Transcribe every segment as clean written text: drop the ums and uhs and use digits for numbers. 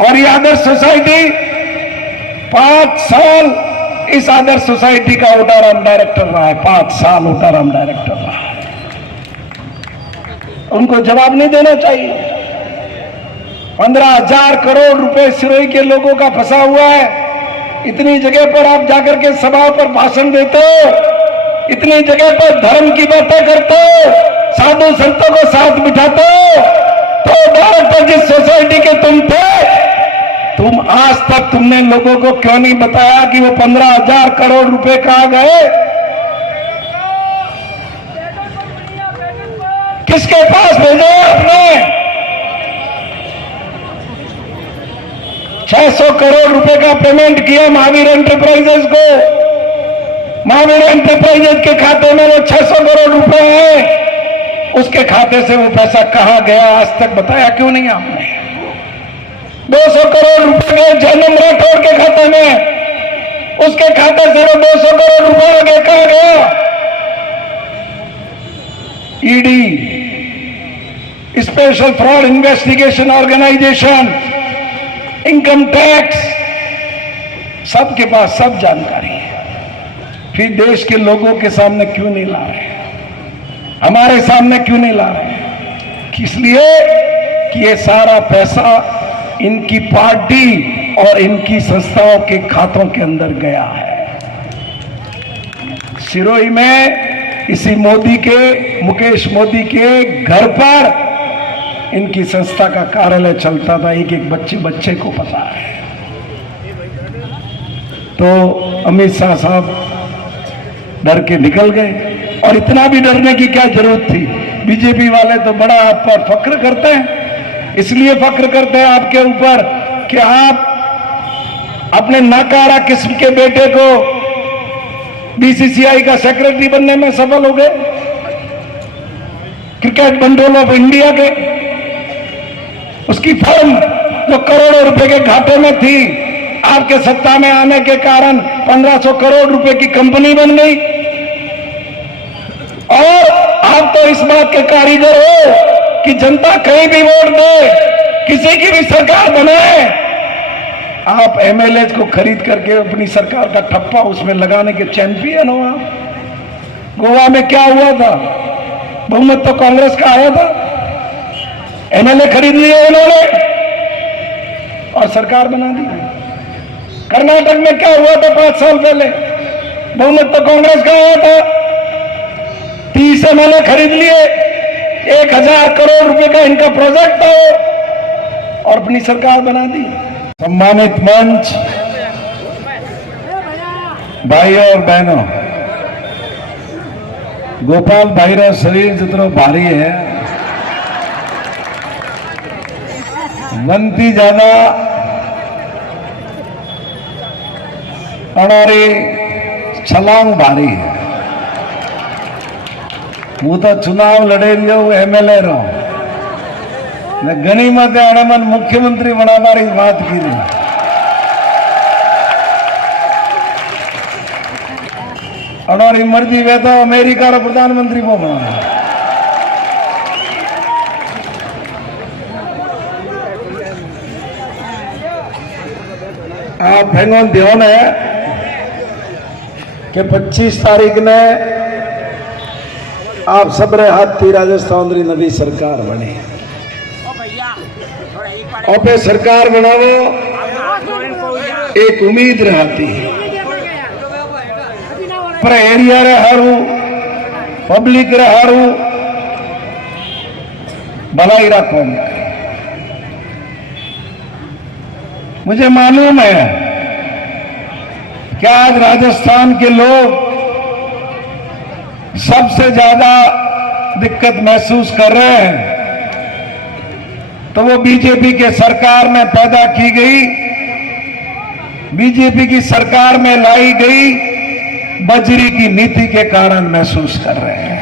और ये आदर्श सोसाइटी 5 साल इस आदर्श सोसाइटी का ओटाराम डायरेक्टर रहा है। 5 साल ओटाराम डायरेक्टर रहा है। उनको जवाब नहीं देना चाहिए। 15,000 करोड़ रुपए सिरोही के लोगों का फंसा हुआ है। इतनी जगह पर आप जाकर के सभाओं पर भाषण देते हो, इतनी जगह पर धर्म की बातें करते हो, साधु संतों को साथ बिठाते हो, तो डायरेक्टर जिस सोसाइटी के तुम थे, तुम आज तक तुमने लोगों को क्यों नहीं बताया कि वो 15,000 करोड़ रुपए कहां गए? किसके पास भेजे आपने? 600 करोड़ रुपए का पेमेंट किया महावीर एंटरप्राइजेज को। महावीर एंटरप्राइजेज के खाते में वो 600 करोड़ रुपए है। उसके खाते से वो पैसा कहां गया आज तक बताया क्यों नहीं आपने? 200 करोड़ रुपए गए जन्म राठौड़ के खाते में, उसके खाते से वो 200 करोड़ रुपए आगे कहां गया? ED, special fraud investigation organisation, income tax, सबके पास सब जानकारी है। फिर देश के लोगों के सामने क्यों नहीं ला रहे? हमारे सामने क्यों नहीं ला रहे? इसलिए कि ये सारा पैसा इनकी पार्टी और इनकी संस्थाओं के खातों के अंदर गया है। सिरोही में इसी मोदी के, मुकेश मोदी के घर पर इनकी संस्था का कार्यालय चलता था। एक एक बच्चे को पता है। तो अमित शाह साहब डर के निकल गए। और इतना भी डरने की क्या जरूरत थी? बीजेपी वाले तो बड़ा आप पर फक्र करते हैं। इसलिए फक्र करते हैं आपके ऊपर कि आप अपने नाकारा किस्म के बेटे को बीसीसीआई का सेक्रेटरी बनने में सफल हो गए। क्रिकेट कंट्रोल ऑफ इंडिया के उसकी फर्म जो करोड़ों रुपए के घाटे में थी, आपके सत्ता में आने के कारण 1500 करोड़ रुपए की कंपनी बन गई। और आप तो इस बात के कारीगर हो कि जनता कहीं भी वोट दे, किसी की भी सरकार बनाए, आप एमएलए को खरीद करके अपनी सरकार का ठप्पा उसमें लगाने के चैंपियन हो आप। गोवा में क्या हुआ था? बहुमत तो कांग्रेस का आया था, एमएलए खरीद लिए उन्होंने और सरकार बना दी। कर्नाटक में क्या हुआ था 5 साल पहले? बहुमत तो कांग्रेस का आया था, 30 एमएलए खरीद लिए, 1000 करोड़ रुपए का इनका प्रोजेक्ट था और अपनी सरकार बना दी। सम्मानित मंच, भाइयों और बहनों, गोपाल भाईरा शरीर जितना भारी है, बनती ज्यादा अनारी छलांग भारी है। હું તો ચુનાવ લડી રહ્યો, એમએલએ રહો ને ઘણી મતે આને મને મુખ્યમંત્રી બનાવવાની વાત કરી અનારી મરજી વે તો અમેરિકાનો પ્રધાનમંત્રી को बनाना। आप भेंगोन ध्यान है कि 25 तारीख ने आप सबरे हाथ थी राजस्थान री नवी सरकार बनी। और सरकार बनावो एक उम्मीद रहती, पर एरिया रे हारू, पब्लिक रे हारू भलाई रखो। मुझे मालूम है कि आज राजस्थान के लोग सबसे ज्यादा दिक्कत महसूस कर रहे हैं, तो वो बीजेपी के सरकार में पैदा की गई, बीजेपी की सरकार में लाई गई बजरी की नीति के कारण महसूस कर रहे हैं।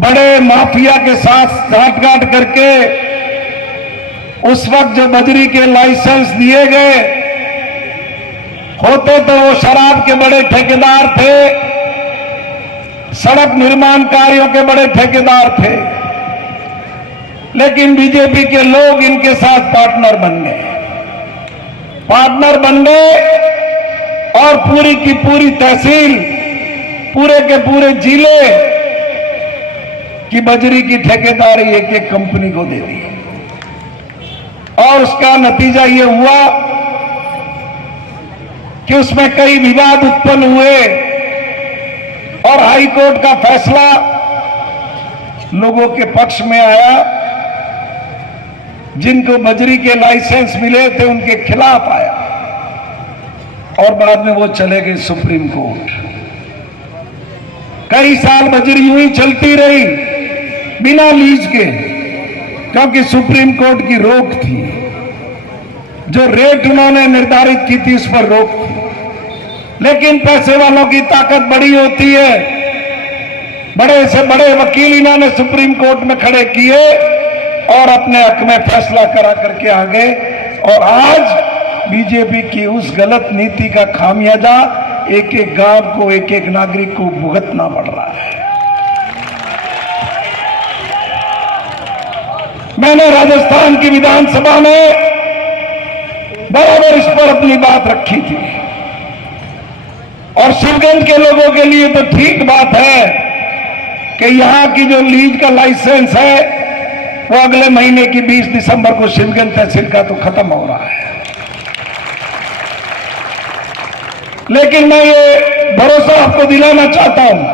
बड़े माफिया के साथ साठगांठ करके उस वक्त जो बजरी के लाइसेंस दिए गए होते तो वो शराब के बड़े ठेकेदार थे, सड़क निर्माण कार्यों के बड़े ठेकेदार थे। लेकिन बीजेपी के लोग इनके साथ पार्टनर बन गए और पूरी की पूरी तहसील, पूरे के पूरे जिले की बजरी की ठेकेदारी एक एक कंपनी को दे दी। और उसका नतीजा ये हुआ कि उसमें कई विवाद उत्पन्न हुए और हाई कोर्ट का फैसला लोगों के पक्ष में आया। जिनको बजरी के लाइसेंस मिले थे उनके खिलाफ आया और बाद में वो चले गए सुप्रीम कोर्ट। कई साल बजरी यूं ही चलती रही बिना लीज के, क्योंकि सुप्रीम कोर्ट की रोक थी। जो रेट उन्होंने निर्धारित की थी उस पर रोक थी। लेकिन पैसे वालों की ताकत बड़ी होती है। बड़े से बड़े वकील इन्होंने सुप्रीम कोर्ट में खड़े किए और अपने हक में फैसला करा करके आ गए। और आज बीजेपी की उस गलत नीति का खामियाजा एक एक गांव को, एक एक नागरिक को भुगतना पड़ रहा है। मैंने राजस्थान की विधानसभा में बराबर इस पर अपनी बात रखी थी और शिवगंज के लोगों के लिए तो ठीक बात है कि यहां की जो लीज का लाइसेंस है वो अगले महीने की 20 दिसंबर को शिवगंज तहसील का तो खत्म हो रहा है। लेकिन मैं ये भरोसा आपको दिलाना चाहता हूं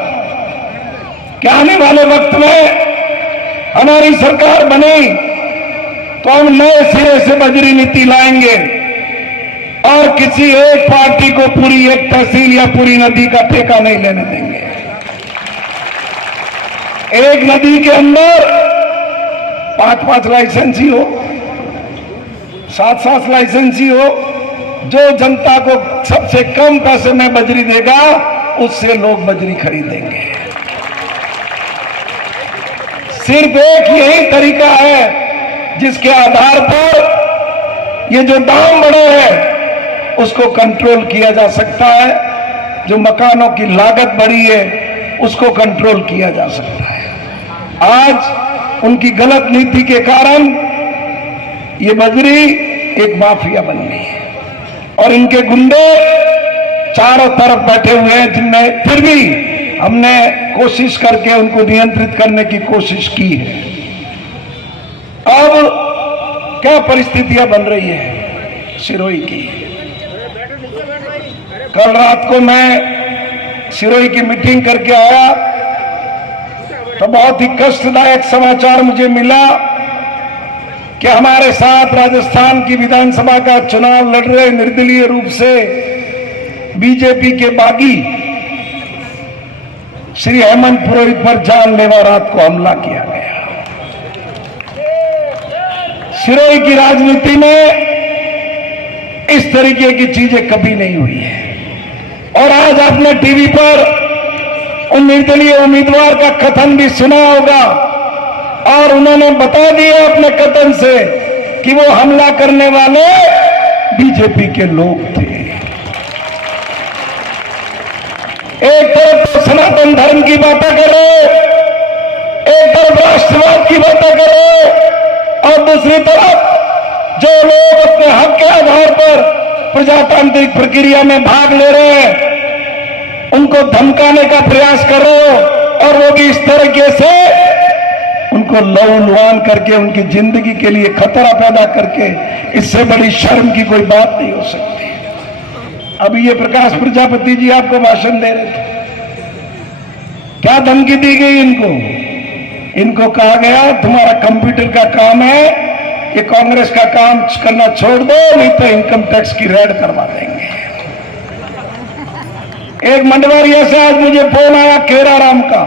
कि आने वाले वक्त में हमारी सरकार बनी तो हम नए सिरे से बजरी नीति लाएंगे और किसी एक पार्टी को पूरी एक तहसील या पूरी नदी का ठेका नहीं लेने देंगे। एक नदी के अंदर 5-5 लाइसेंसी हो, 7-7 लाइसेंसी हो। जो जनता को सबसे कम पैसे में बजरी देगा उससे लोग बजरी खरीदेंगे। सिर्फ एक यही तरीका है जिसके आधार पर ये जो दाम बढ़े हैं उसको कंट्रोल किया जा सकता है। जो मकानों की लागत बढ़ी है उसको कंट्रोल किया जा सकता है। आज उनकी गलत नीति के कारण ये बजरी एक माफिया बन गई है और इनके गुंडे चारों तरफ बैठे हुए हैं, जिनमें फिर भी हमने कोशिश करके उनको नियंत्रित करने की कोशिश की है। अब क्या परिस्थितियां बन रही है सिरोही की। कल रात को मैं सिरोही की मीटिंग करके आया तो बहुत ही कष्टदायक समाचार मुझे मिला कि हमारे साथ राजस्थान की विधानसभा का चुनाव लड़ रहे निर्दलीय रूप से बीजेपी के बागी श्री हेमंत पुरोहित पर जानलेवा रात को हमला किया गया। सिरोही की राजनीति में इस तरीके की चीजें कभी नहीं हुई है। और आज आपने टीवी पर उन निर्दलीय उम्मीदवार का कथन भी सुना होगा और उन्होंने बता दिया अपने कथन से कि वो हमला करने वाले बीजेपी के लोग थे। एक तरफ तो सनातन धर्म की बातें करो, एक तरफ राष्ट्रवाद की बातें करो और दूसरी तरफ जो लोग अपने हक के आधार पर प्रजातांत्रिक प्रक्रिया में भाग ले रहे हैं उनको धमकाने का प्रयास करो और वो भी इस तरीके से उनको लहू-लुहान करके उनकी जिंदगी के लिए खतरा पैदा करके। इससे बड़ी शर्म की कोई बात नहीं हो सकती। अभी ये प्रकाश प्रजापति जी आपको भाषण दे रहे थे, क्या धमकी दी गई इनको कहा गया तुम्हारा कंप्यूटर का काम है, ये कांग्रेस का काम करना छोड़ दो नहीं तो इनकम टैक्स की रेड करवा देंगे। एक मंडवारिया से आज मुझे फोन आया केराराम का।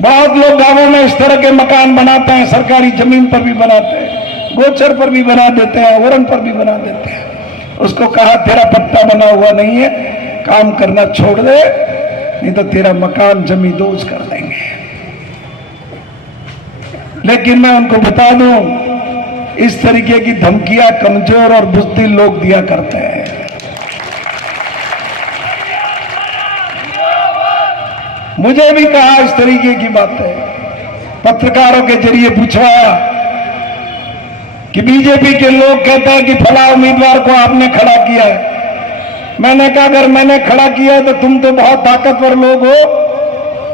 बहुत लोग गांवों में इस तरह के मकान बनाते हैं, सरकारी जमीन पर भी बनाते हैं, गोचर पर भी बना देते हैं, वरण पर भी बना देते हैं। उसको कहा तेरा पट्टा बना हुआ नहीं है, काम करना छोड़ दे नहीं तो तेरा मकान जमींदोज कर देंगे। लेकिन मैं उनको बता दूं इस तरीके की धमकियां कमजोर और बुज़दिल लोग दिया करते हैं। मुझे भी कहा इस तरीके की बातें पत्रकारों के जरिए पूछवाया कि बीजेपी के लोग कहते हैं कि फला उम्मीदवार को आपने खड़ा किया है। मैंने कहा अगर मैंने खड़ा किया है तो तुम तो बहुत ताकतवर लोग हो।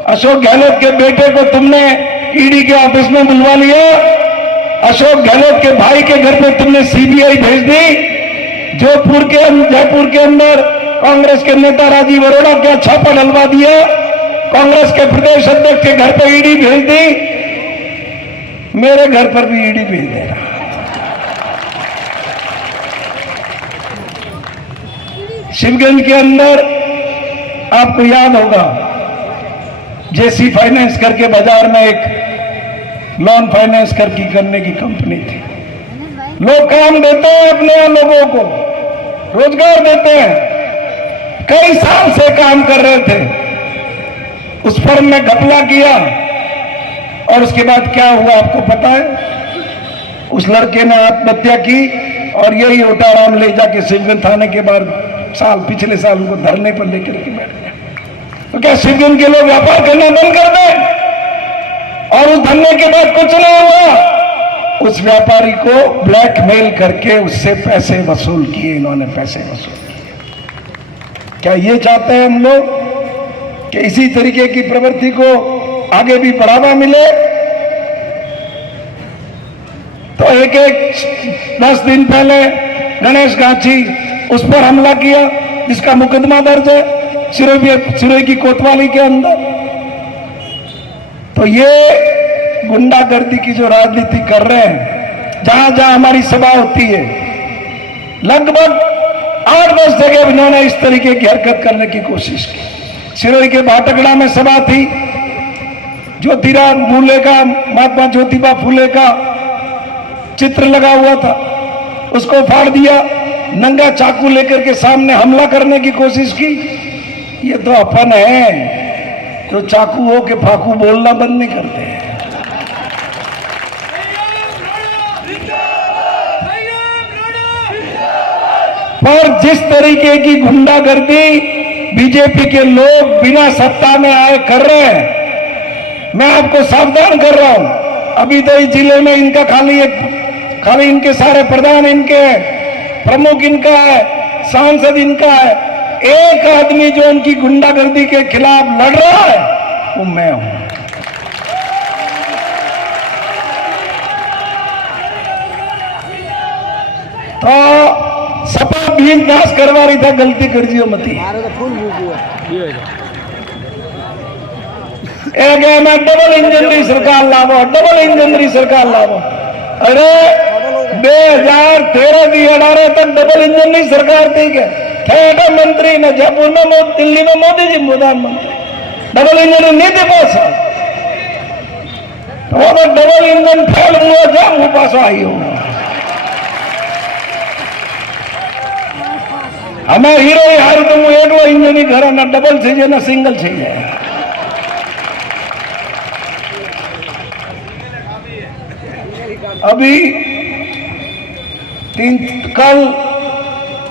अशोक गहलोत के बेटे को तुमने ईडी के ऑफिस में बुलवा लिया, अशोक गहलोत के भाई के घर पे तुमने सीबीआई भेज दी, जयपुर के अंदर कांग्रेस के नेता राजीव अरोड़ा क्या छापा डलवा दिया, कांग्रेस के प्रदेश अध्यक्ष के घर पर ईडी भेज दी, मेरे घर पर भी ईडी भेज दे रहा। शिवगंज के अंदर आपको याद होगा जेसी फाइनेंस करके बाजार में एक लोन फाइनेंस करने की कंपनी थी। लोग काम देते हैं अपने लोगों को, रोजगार देते हैं, कई साल से काम कर रहे थे। उस फर्म में घपला किया और उसके बाद क्या हुआ आपको पता है? उस लड़के ने आत्महत्या की और यही ओटाराम ले जाके शिवगंज थाने के बाद पिछले साल उनको धरने पर लेकर के बैठ गए। तो क्या शिवगंज के लोग व्यापार करना बंद कर दें? और उस धरने के बाद कुछ नहीं हुआ। उस व्यापारी को ब्लैकमेल करके उससे पैसे वसूल किए, इन्होंने पैसे वसूल किए। क्या ये चाहते हैं हम लोग कि इसी तरीके की प्रवृत्ति को आगे भी बढ़ावा मिले? तो एक 10 दिन पहले गणेश गांची उस पर हमला किया जिसका मुकदमा दर्ज है सिरोही की कोतवाली के अंदर। तो ये गुंडागर्दी की जो राजनीति कर रहे हैं, जहां जहां हमारी सभा होती है, लगभग 8-10 जगह इन्होंने इस तरीके की हरकत करने की कोशिश की। सिरोही के भाटकड़ा में सभा थी, ज्योतिराव फूले का, महात्मा ज्योतिबा फूले का चित्र लगा हुआ था, उसको फाड़ दिया। नंगा चाकू लेकर के सामने हमला करने की कोशिश की। ये तो अपन है जो चाकू हो के फाकू बोलना बंद नहीं करते हैं। पर जिस तरीके की गुंडागर्दी बीजेपी के लोग बिना सत्ता में आए कर रहे हैं, मैं आपको सावधान कर रहा हूं। अभी तो इस जिले में इनका खाली इनके सारे प्रधान इनके हैं, प्रमुख इनका है, सांसद इनका है। एक आदमी जो उनकी गुंडागर्दी के खिलाफ लड़ रहा है वो मैं हूं। तो सपा भी नाश करवा रही था, गलती कर जियो मती। मैं डबल इंजन सरकार लावो, डबल इंजन सरकार लावो। अरे 2013 की 18 तक डबल इंजन की सरकार थी क्या? थे मंत्री न जयपुर में, दिल्ली में मोदी जी प्रधानमंत्री, डबल इंजन नहीं थे पास। तो डबल इंजन फेल हुआ, जाम पास आई हो। हमें हीरो हार तो मुझे एक इंजन ही घर ना डबल चाहिए ना सिंगल चाहिए। अभी कल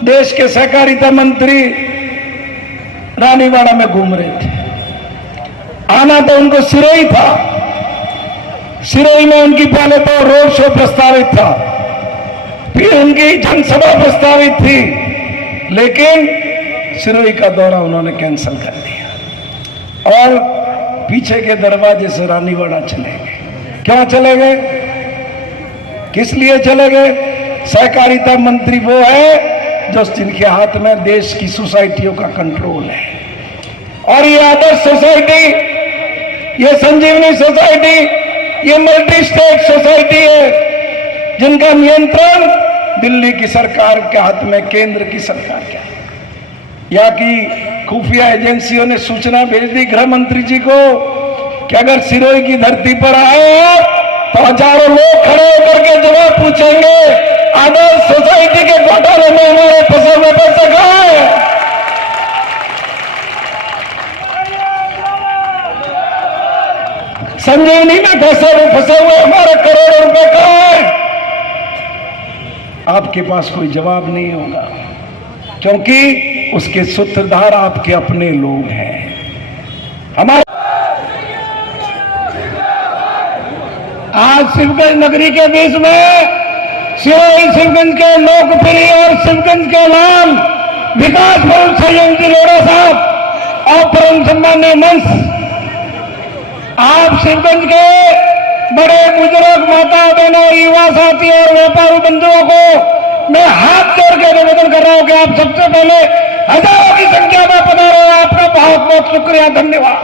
देश के सहकारिता मंत्री रानीवाड़ा में घूम रहे थे। आना तो उनको सिरोही था, सिरोही में उनकी पहले तो रोड शो प्रस्तावित था, फिर उनकी जनसभा प्रस्तावित थी, लेकिन सिरोही का दौरा उन्होंने कैंसिल कर दिया और पीछे के दरवाजे से रानीवाड़ा चले गए। क्यों चले गए? किस लिए चले गए? सहकारिता मंत्री वो है जो जिनके हाथ में देश की सोसाइटियों का कंट्रोल है। और ये आदर्श सोसाइटी, ये संजीवनी सोसाइटी, ये मल्टी स्टेट सोसाइटी है जिनका नियंत्रण दिल्ली की सरकार के हाथ में, केंद्र की सरकार के हाथ। यहाँ की खुफिया एजेंसियों ने सूचना भेज दी गृह मंत्री जी को कि अगर सिरोही की धरती पर आए तो हजारों लोग खड़े होकर के जवाब पूछेंगे, आदर्श सोसाइटी के घोटाले में हमारे फंसे हुए पैसे कहां है? संजीवनी में फंसे हुए हमारे करोड़ों रुपए कहां है? आपके पास कोई जवाब नहीं होगा, क्योंकि उसके सूत्रधार आपके अपने लोग हैं। हमारे आज शिवगंज नगरी के बीच में शिवगंज के लोकप्रिय और शिवगंज के नाम विकास भवन संयंत्र लोढ़ा साहब और परम सम्मान्य मंच, आप शिवगंज के बड़े बुजुर्ग माता बहनों, युवा साथी और व्यापारी बंधुओं को मैं हाथ जोड़ के निवेदन कर रहा हूं कि आप सबसे पहले हजारों की संख्या में पधारे, आपका बहुत बहुत शुक्रिया, धन्यवाद।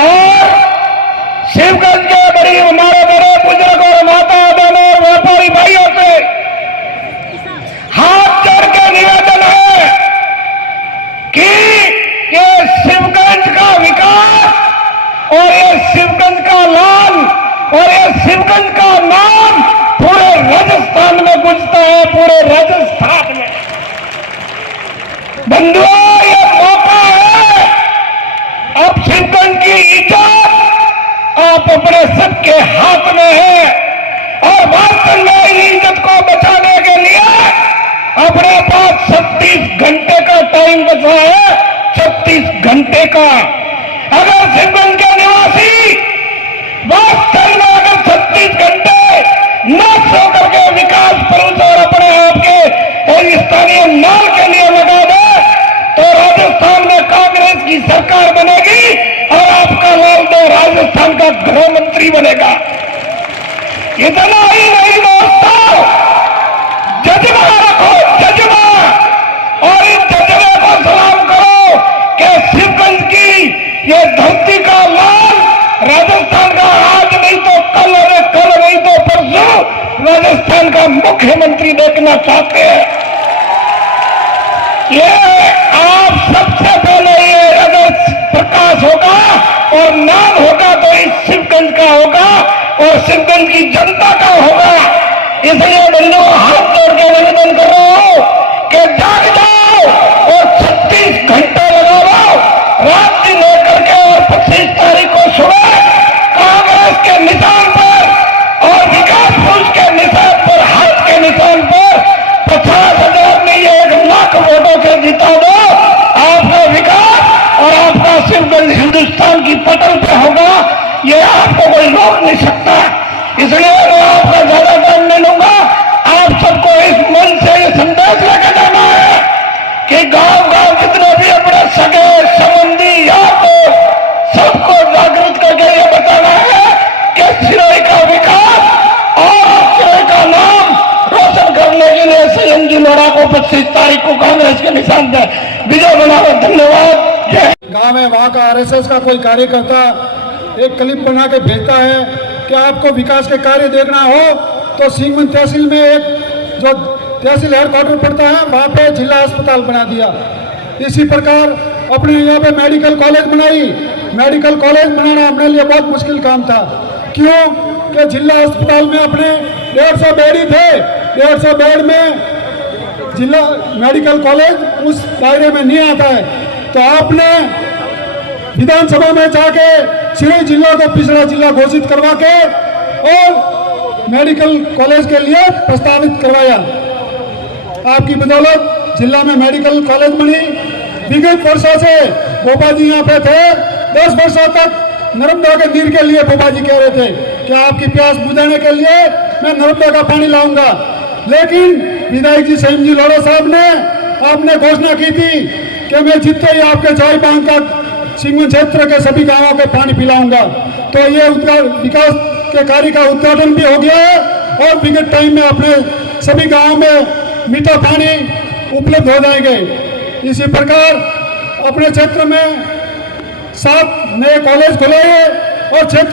और शिवगंज के बड़ी हमारे बड़े बुजुर्ग और माता बहनों और व्यापारी भाइयों से हाथ जोड़ के निवेदन है कि ये शिवगंज का विकास और ये शिवगंज का लाल और ये शिवगंज का नाम पूरे राजस्थान में गूंजता है, पूरे राजस्थान में। बंधुओं, ये मौका है, अब शिवगंज की इज्जत आप अपने सबके हाथ में है और वास्तव में इस इज्जत को बचाने के लिए अपने पास 36 घंटे का टाइम बचा है, 36 घंटे का। अगर शिवगंज के निवासी वास्तव में अगर 36 घंटे न सो करके विकास पुरुष और अपने आप के स्थानीय माल के लिए लगा दे तो राजस्थान में कांग्रेस की सरकार बनेगी और आपका लाल देव राजस्थान का गृह मंत्री बनेगा। इतना ही नहीं दोस्तों, जज्बा रखो, जज्बा, और इस जज्बे को सलाम करो कि शिवगंज की ये धरती का लाल राजस्थान का आज नहीं तो कल, अरे कल नहीं तो परसों राजस्थान का मुख्यमंत्री देखना चाहते हैं। ये आप सबसे पहले ये अगर प्रकाश होगा और नाम होगा तो इस शिवगंज का होगा और शिवगंज की जनता का होगा। इसलिए बंधुओं, हाथ जोड़ के निवेदन कर रहा हूं कि जाग जाओ और 36 घंटे लगाओ, रात दिन लेकर के, और 25 तारीख को सुबह कांग्रेस के निशान पर और विकास पुरुष के निशान पर, हाथ के निशान पर 50,000 में 1 लाख वोटों से जिता दो। आपका विकास और आपका शिवगंज हिंदुस्तान की पटल पे होगा, ये आपको कोई रोक नहीं सकता। इसलिए मैं आपका ज्यादा टाइम नहीं लूंगा। आप सबको इस मन से ये संदेश लेके जाना है कि गांव गांव जितने भी अपने सगे संबंधी यार सबको जागृत करके ये बताना है कि सिरोही का विकास और सिरोही का नाम रोशन करने के लिए संयंत्र लोढ़ा को 25 तारीख को कांग्रेस के निशान पर विजय बनाना। धन्यवाद। गांव में वहां का आरएसएस का कोई कार्यकर्ता एक क्लिप बना के भेजता है कि आपको विकास के कार्य देखना हो तो सिंगमन तहसील में एक जो तहसील हेडक्वार्टर पड़ता है वहां पे जिला अस्पताल बना दिया। इसी प्रकार अपने यहाँ पे मेडिकल कॉलेज बनाई। मेडिकल कॉलेज बनाना अपने लिए बहुत मुश्किल काम था। क्यों कि जिला अस्पताल में अपने 150 बेड ही थे। 150 बेड में जिला मेडिकल कॉलेज उस दायरे में नहीं आता है। तो आपने विधानसभा में जाके सिरोही जिला को पिछड़ा जिला घोषित करवा के और मेडिकल कॉलेज के लिए प्रस्तावित करवाया। आपकी बदौलत जिला में मेडिकल कॉलेज बनी। विगत वर्षों से बोपा जी यहाँ पे थे। 10 वर्षों तक नर्मदा के नीर के लिए बोपा जी कह रहे थे कि आपकी प्यास बुझाने के लिए मैं नर्मदा का पानी लाऊंगा। लेकिन विधायक जी संयम जी लोढ़ा साहब ने आपने घोषणा की थी कि मैं जितने ही आपके चाय बांध का सिंगमन क्षेत्र के सभी गांवों को पानी पिलाऊंगा। तो ये विकास के कार्य का उद्घाटन भी हो गया है और विगत टाइम में अपने सभी गांवों में मीठा पानी उपलब्ध हो जाएंगे। इसी प्रकार अपने क्षेत्र में 7 नए कॉलेज खुले हैं और क्षेत्र